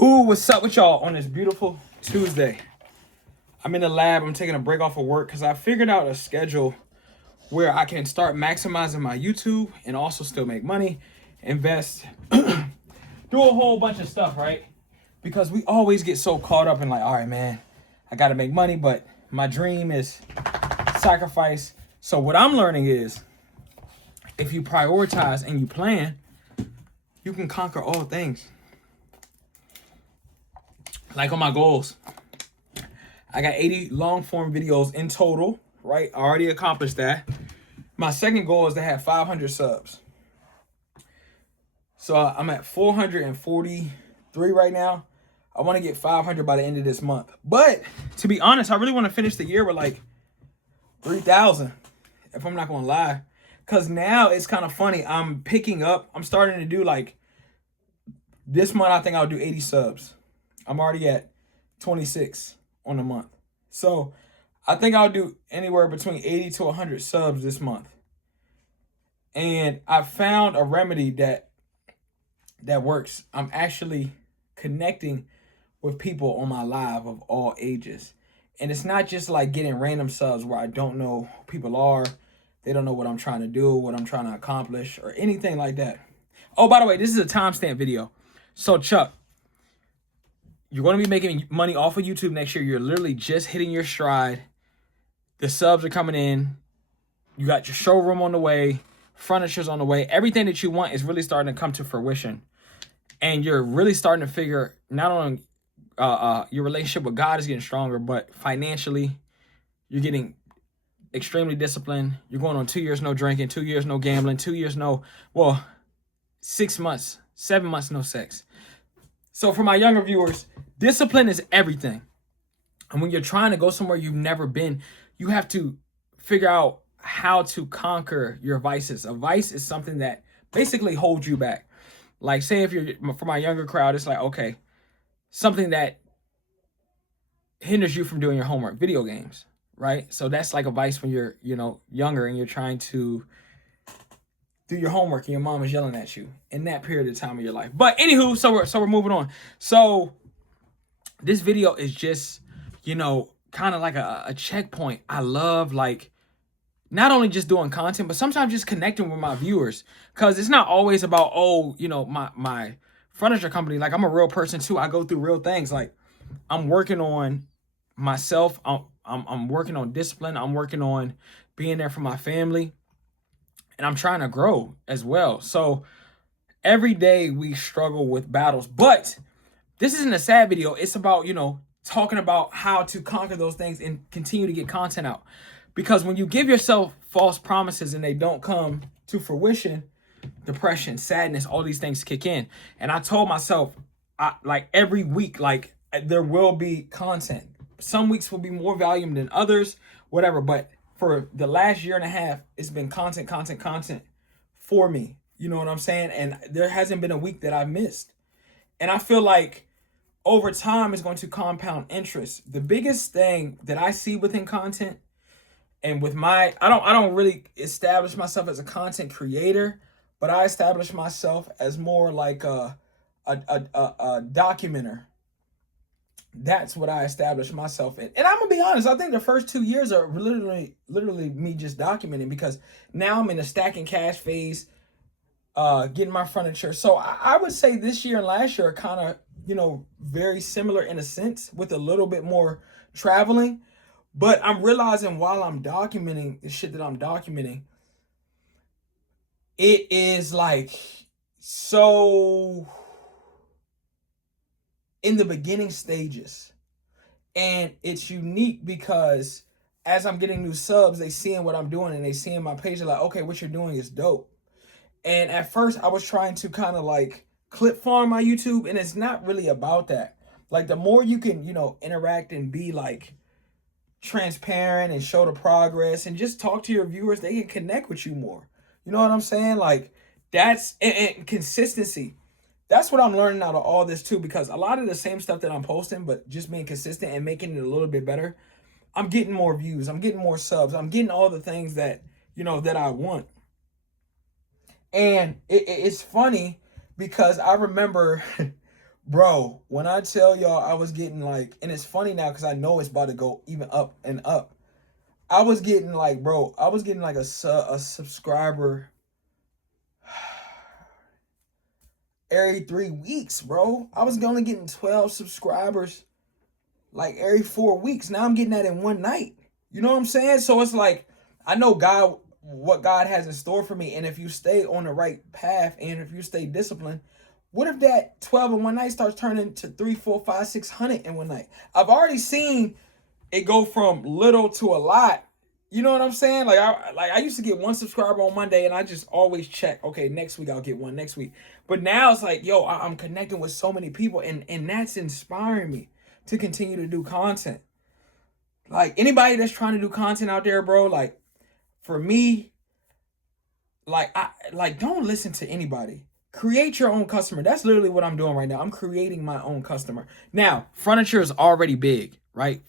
Ooh, what's up with y'all on this beautiful Tuesday? I'm in the lab. I'm taking a break off of work because I figured out a schedule where I can start maximizing my YouTube and also still make money, invest, do a whole bunch of stuff, right? Because we always get so caught up in like, all right, man, I got to make money, but my dream is sacrifice. So what I'm learning is if you prioritize and you plan, you can conquer all things. Like on my goals, I got 80 long form videos in total, right? I already accomplished that. My second goal is to have 500 subs. So I'm at 443 right now. I want to get 500 by the end of this month. But to be honest, I really want to finish the year with like 3,000, if I'm not going to lie. Because now it's kind of funny. I'm picking up. I'm starting to do like, this month I think I'll do 80 subs. I'm already at 26 on the month. So I think I'll do anywhere between 80 to 100 subs this month. And I found a remedy that works. I'm actually connecting with people on my live of all ages. And it's not just like getting random subs where I don't know who people are. They don't know what I'm trying to do, what I'm trying to accomplish, or anything like that. Oh, by the way, this is a timestamp video. So Chuck, you're going to be making money off of YouTube next year. You're literally just hitting your stride. The subs are coming in. You got your showroom on the way. Furniture's on the way. Everything that you want is really starting to come to fruition. And you're really starting to figure not only your relationship with God is getting stronger, but financially, you're getting extremely disciplined. You're going on 2 years no drinking, 2 years no gambling, 2 years 6 months, 7 months no sex. So for my younger viewers, discipline is everything. And when you're trying to go somewhere you've never been, you have to figure out how to conquer your vices. A vice is something that basically holds you back. Like say if you're, for my younger crowd, it's like, okay, something that hinders you from doing your homework, video games, right? So that's like a vice when you're, younger and you're trying to do your homework and your mom is yelling at you in that period of time of your life. But anywho, so we're moving on. So this video is just, kind of like a checkpoint. I love like not only just doing content, but sometimes just connecting with my viewers. Cause it's not always about, my furniture company. Like I'm a real person too. I go through real things. Like I'm working on myself. I'm working on discipline. I'm working on being there for my family. And I'm trying to grow as well. So every day we struggle with battles, but this isn't a sad video. It's about, talking about how to conquer those things and continue to get content out. Because when you give yourself false promises and they don't come to fruition, depression, sadness, all these things kick in. And I told myself, like every week, like there will be content. Some weeks will be more valuable than others, whatever. But for the last year and a half, it's been content for me. You know what I'm saying? And there hasn't been a week that I've missed. And I feel like over time it's going to compound interest. The biggest thing that I see within content and with I don't really establish myself as a content creator, but I establish myself as more like a documenter. That's what I established myself in. And I'm gonna be honest, I think the first 2 years are literally me just documenting, because now I'm in a stacking cash phase, getting my furniture. So I would say this year and last year are kind of, very similar in a sense, with a little bit more traveling. But I'm realizing while I'm documenting the shit that I'm documenting, it is like so in the beginning stages. And it's unique because as I'm getting new subs, they seeing what I'm doing and they seeing my page. They're like, okay, what you're doing is dope. And at first I was trying to kind of like clip farm my YouTube, and it's not really about that. Like the more you can, interact and be like transparent and show the progress and just talk to your viewers, they can connect with you more. You know what I'm saying? Like that's and consistency. That's what I'm learning out of all this too, because a lot of the same stuff that I'm posting, but just being consistent and making it a little bit better, I'm getting more views, I'm getting more subs, I'm getting all the things that, that I want. And it's funny because I remember Bro, when I tell y'all I was getting like, and it's funny now because I know it's about to go even up and up. I was getting like, bro, I was getting like a subscriber every 3 weeks, bro. I was only getting 12 subscribers like every 4 weeks. Now I'm getting that in one night. You know what I'm saying? So it's like, I know God, what God has in store for me. And if you stay on the right path and if you stay disciplined, what if that 12 in one night starts turning to 3, 4, 5, 600 in one night? I've already seen it go from little to a lot. You know what I'm saying? I used to get one subscriber on Monday, and I just always check. Okay, next week I'll get one next week. But now it's like, yo, I'm connecting with so many people, and that's inspiring me to continue to do content. Like anybody that's trying to do content out there, bro. Like for me, don't listen to anybody. Create your own customer. That's literally what I'm doing right now. I'm creating my own customer. Now, furniture is already big, right?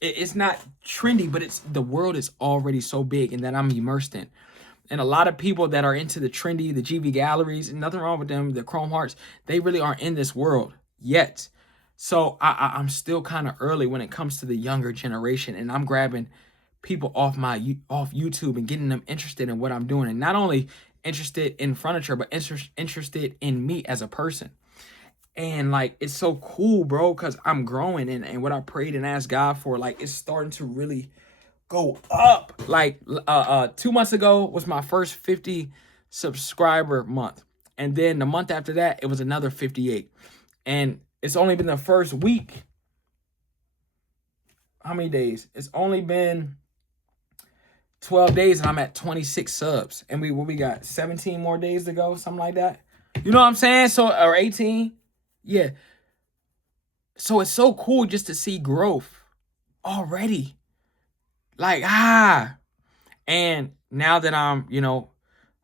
It's not trendy, but it's the world is already so big and that I'm immersed in. And a lot of people that are into the trendy, the GV galleries, and nothing wrong with them, the Chrome Hearts, they really aren't in this world yet. So I'm still kind of early when it comes to the younger generation, and I'm grabbing people off YouTube and getting them interested in what I'm doing, and not only interested in furniture, but interested in me as a person. And like it's so cool, bro, because I'm growing, and what I prayed and asked God for, like it's starting to really go up. Like 2 months ago was my first 50 subscriber month, and then the month after that it was another 58, and it's only been the first week. How many days? It's only been 12 days and I'm at 26 subs, and we got 17 more days to go, something like that. You know what I'm saying? So, or 18. Yeah. So it's so cool just to see growth already. Like, and now that I'm,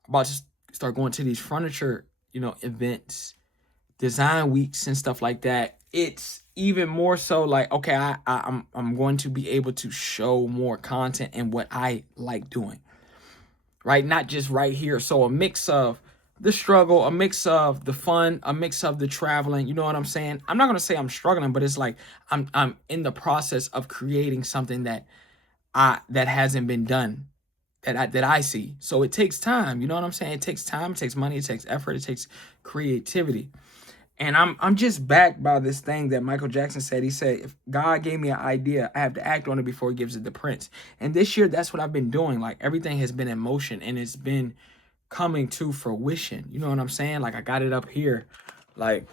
about to start going to these furniture, events, design weeks and stuff like that, it's even more so like, okay, I'm going to be able to show more content and what I like doing, right? Not just right here. So a mix of the struggle, a mix of the fun, a mix of the traveling. You know what I'm saying? I'm not gonna say I'm struggling, but it's like I'm in the process of creating something that hasn't been done, that I see. So it takes time. You know what I'm saying? It takes time. It takes money. It takes effort. It takes creativity. And I'm just backed by this thing that Michael Jackson said. He said, if God gave me an idea, I have to act on it before he gives it to Prince. And this year, that's what I've been doing. Like everything has been in motion and it's been coming to fruition. You know what I'm saying? Like I got it up here. Like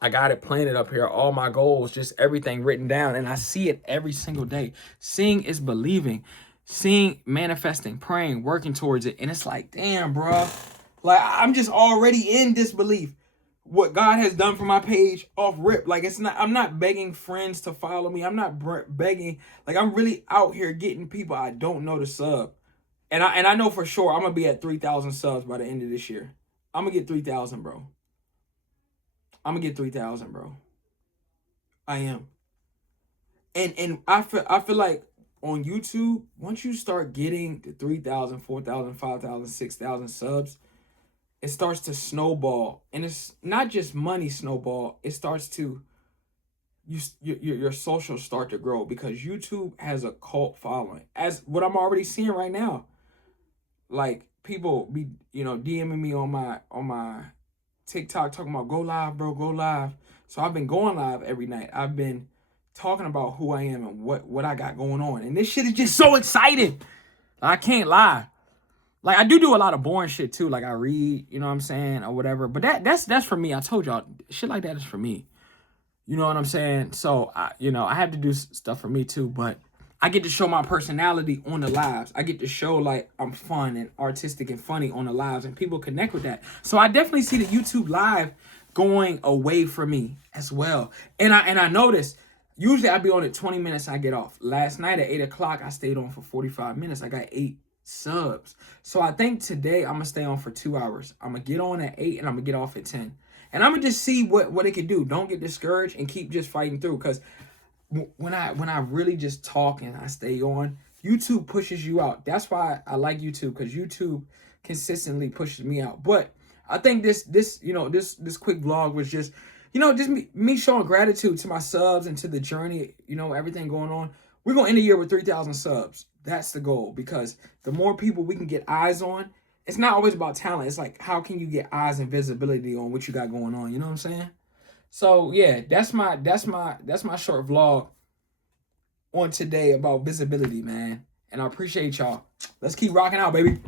I got it planted up here. All my goals, just everything written down. And I see it every single day. Seeing is believing. Seeing, manifesting, praying, working towards it. And it's like, damn, bro. Like I'm just already in disbelief. What God has done for my page off rip. Like I'm not begging friends to follow me. I'm not begging. Like I'm really out here getting people I don't know to sub. And I know for sure I'm gonna be at 3,000 subs by the end of this year. I'm gonna get 3,000, bro. I'm gonna get 3,000, bro. I am. And I feel like on YouTube, once you start getting to 3,000, 4,000, 5,000, 6,000 subs, it starts to snowball. And it's not just money snowball. It starts to, your socials start to grow because YouTube has a cult following. As what I'm already seeing right now. Like people be, DMing me on my TikTok talking about go live, bro, go live. So I've been going live every night. I've been talking about who I am and what I got going on. And this shit is just so exciting. I can't lie. Like I do a lot of boring shit too. Like I read, you know what I'm saying, or whatever. But that's for me. I told y'all, shit like that is for me. You know what I'm saying? So I have to do stuff for me too. But I get to show my personality on the lives. I get to show like I'm fun and artistic and funny on the lives, and people connect with that. So I definitely see the YouTube live going away from me as well. And I notice usually I be on at 20 minutes. I get off. Last night at 8 o'clock, I stayed on for 45 minutes. I got 8 subs. So I think today I'm gonna stay on for 2 hours. I'm gonna get on at 8 and I'm gonna get off at 10. And I'm gonna just see what it can do. Don't get discouraged and keep just fighting through, because when I really just talk and I stay on, YouTube pushes you out. That's why I like YouTube, because YouTube consistently pushes me out. But I think this quick vlog was just you know, just me showing gratitude to my subs and to the journey, you know, everything going on. We're going to end the year with 3,000 subs. That's the goal, because the more people we can get eyes on, it's not always about talent. It's like, how can you get eyes and visibility on what you got going on? You know what I'm saying? So yeah, that's my short vlog on today about visibility, man. And I appreciate y'all. Let's keep rocking out, baby.